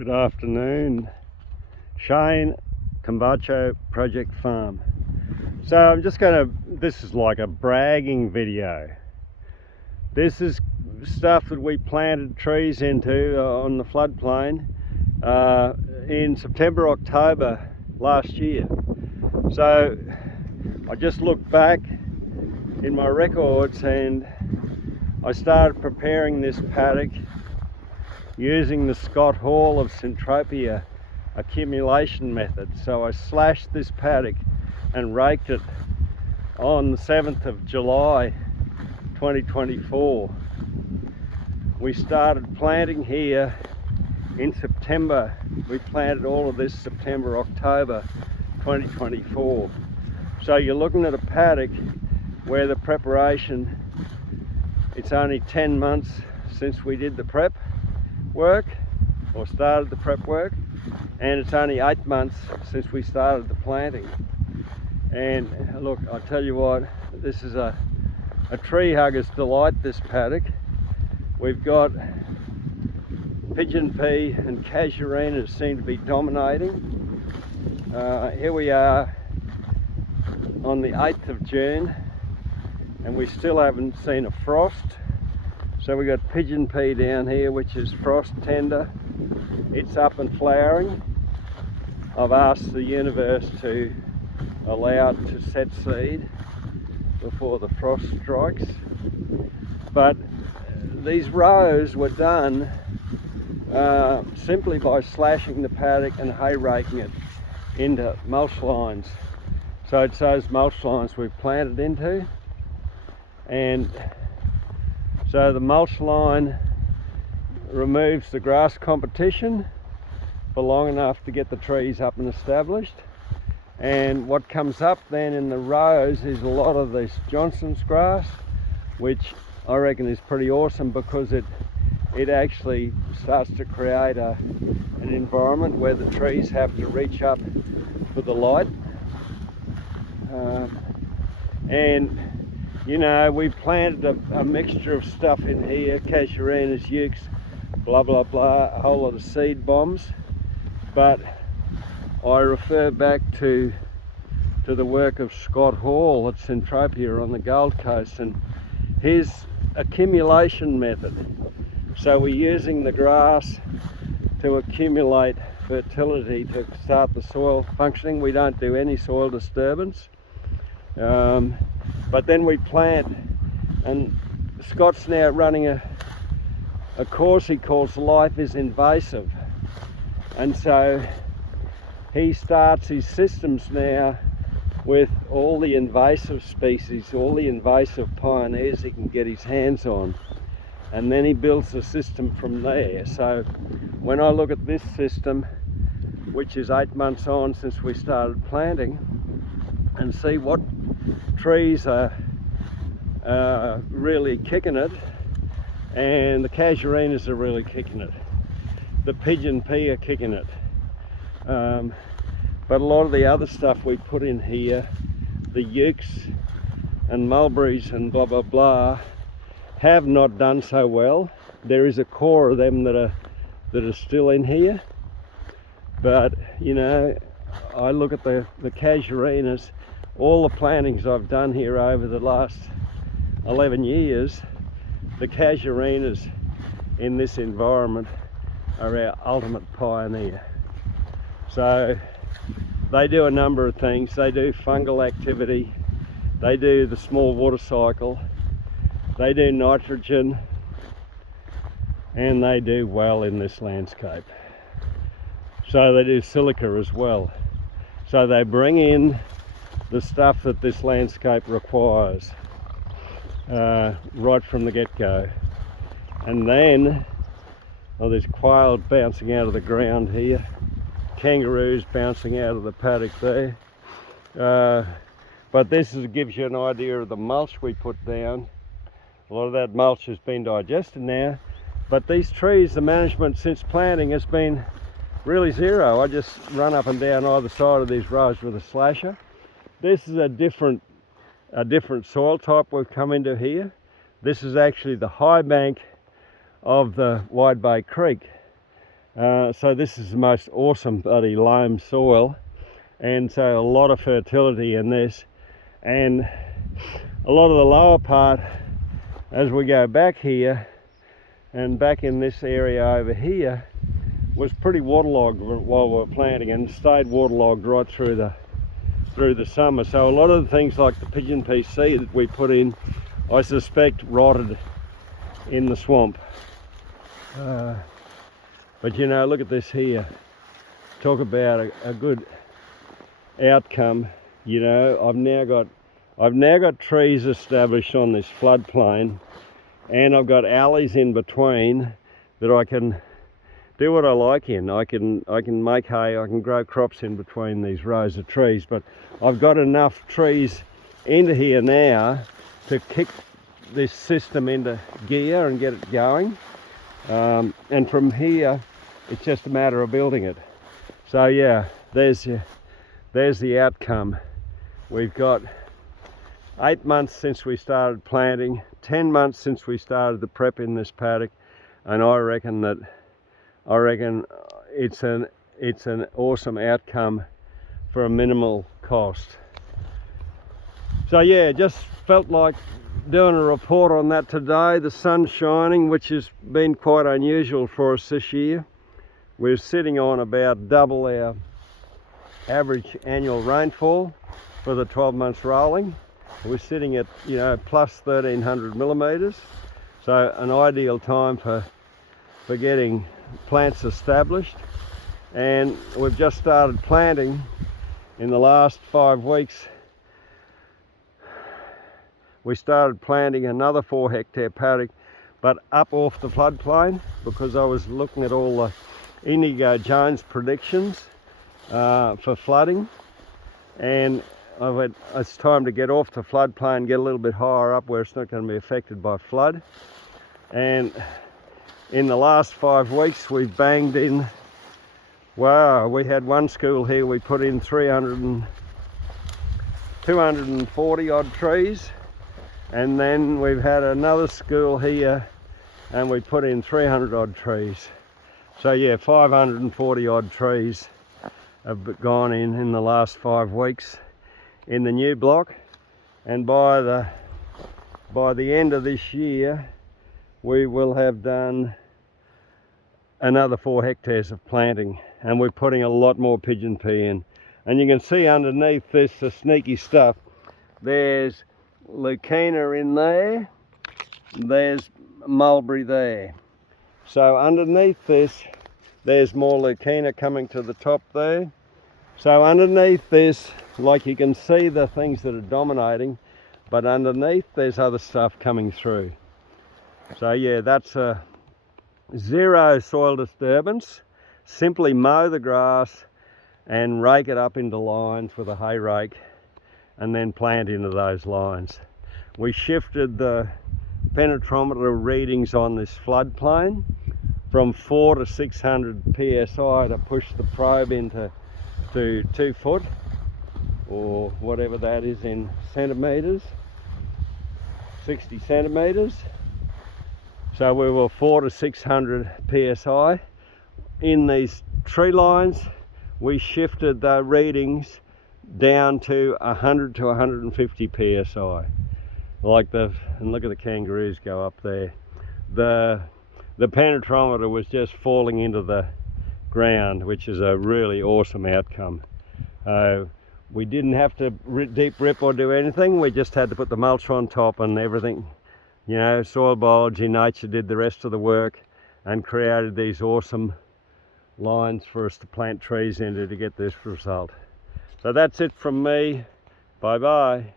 Good afternoon, Shane, Cambacho Project Farm. So I'm just this is like a bragging video. This is stuff that we planted trees into on the floodplain in September, October last year. So I just looked back in my records and I started preparing this paddock using the Scott Hall of Centropia accumulation method. So I slashed this paddock and raked it on the 7th of July 2024. We started planting here in September. We planted all of this September, October 2024. So you're looking at a paddock where the preparation, it's only 10 months since we did the prep work or started the prep work, and it's only 8 months since we started the planting. And look, I tell you what, this is a tree hugger's delight, this paddock. We've got pigeon pea and casuarinas seem to be dominating. Here we are on the 8th of June and we still haven't seen a frost. So we got pigeon pea down here, which is frost tender. It's up and flowering. I've asked the universe to allow it to set seed before the frost strikes. But these rows were done simply by slashing the paddock and hay raking it into mulch lines. So it's those mulch lines we've planted into, and so the mulch line removes the grass competition for long enough to get the trees up and established. And what comes up then in the rows is a lot of this Johnson's grass, which I reckon is pretty awesome because it actually starts to create an environment where the trees have to reach up for the light. And you know, we planted a mixture of stuff in here, casuarinas, ukes, blah blah blah, a whole lot of seed bombs. But I refer back to the work of Scott Hall at Centropia on the Gold Coast and his accumulation method. So we're using the grass to accumulate fertility to start the soil functioning. We don't do any soil disturbance. But then we plant, and Scott's now running a course he calls Life is Invasive. And so he starts his systems now with all the invasive species, all the invasive pioneers he can get his hands on. And then he builds the system from there. So when I look at this system, which is 8 months on since we started planting, and see what trees are really kicking it, and the casuarinas are really kicking it, the pigeon pea are kicking it, but a lot of the other stuff we put in here, the ukes and mulberries and blah blah blah, have not done so well. There is a core of them that are still in here, but you know, I look at the casuarinas. All the plantings I've done here over the last 11 years, the casuarinas in this environment are our ultimate pioneer. So they do a number of things. They do fungal activity, they do the small water cycle, they do nitrogen, and they do well in this landscape. So they do silica as well. So they bring in the stuff that this landscape requires right from the get-go. And then, oh, there's quail bouncing out of the ground here, kangaroos bouncing out of the paddock there. But this gives you an idea of the mulch we put down. A lot of that mulch has been digested now, but these trees, the management since planting has been really zero. I just run up and down either side of these rows with a slasher. This is a different soil type we've come into here. This is actually the high bank of the Wide Bay Creek. So this is the most awesome bloody loam soil, and so a lot of fertility in this, and a lot of the lower part as we go back here and back in this area over here was pretty waterlogged while we were planting, and stayed waterlogged right through the summer. So a lot of the things like the pigeon pea seed that we put in, I suspect rotted in the swamp. But you know, look at this here. Talk about a good outcome. You know, I've now got trees established on this floodplain, and I've got alleys in between that I can do what I like in. I can make hay, I can grow crops in between these rows of trees, but I've got enough trees into here now to kick this system into gear and get it going. And from here, it's just a matter of building it. So yeah, there's the outcome. We've got 8 months since we started planting, 10 months since we started the prep in this paddock, and I reckon it's an awesome outcome for a minimal cost. So yeah, just felt like doing a report on that today. The sun's shining, which has been quite unusual for us this year. We're sitting on about double our average annual rainfall for the 12 months rolling. We're sitting at, you know, plus 1300 millimeters. So an ideal time for getting plants established. And we've just started planting in the last 5 weeks. We started planting another 4 hectare paddock, but up off the floodplain, because I was looking at all the Inigo Jones predictions for flooding, and it's time to get off the floodplain, get a little bit higher up where it's not going to be affected by flood. And in the last 5 weeks we've banged in, wow, we had one school here, we put in 240 odd trees, and then we've had another school here and we put in 300 odd trees. So yeah, 540 odd trees have gone in the last 5 weeks in the new block, and by the end of this year we will have done another 4 hectares of planting, and we're putting a lot more pigeon pea in. And you can see underneath this, the sneaky stuff, there's Lucina in there, there's mulberry there. So underneath this, there's more Lucina coming to the top there. So underneath this, like, you can see the things that are dominating, but underneath there's other stuff coming through. So yeah, that's a zero soil disturbance. Simply mow the grass and rake it up into lines with a hay rake, and then plant into those lines. We shifted the penetrometer readings on this floodplain from 4 to 600 psi to push the probe into 2 foot, or whatever that is in centimeters, 60 centimeters. So we were 4 to 600 psi. In these tree lines, we shifted the readings down to 100 to 150 psi. And look at the kangaroos go up there. The penetrometer was just falling into the ground, which is a really awesome outcome. We didn't have to deep rip or do anything. We just had to put the mulch on top, and everything, you know, soil biology, nature did the rest of the work and created these awesome lines for us to plant trees into to get this result. So that's it from me. Bye bye.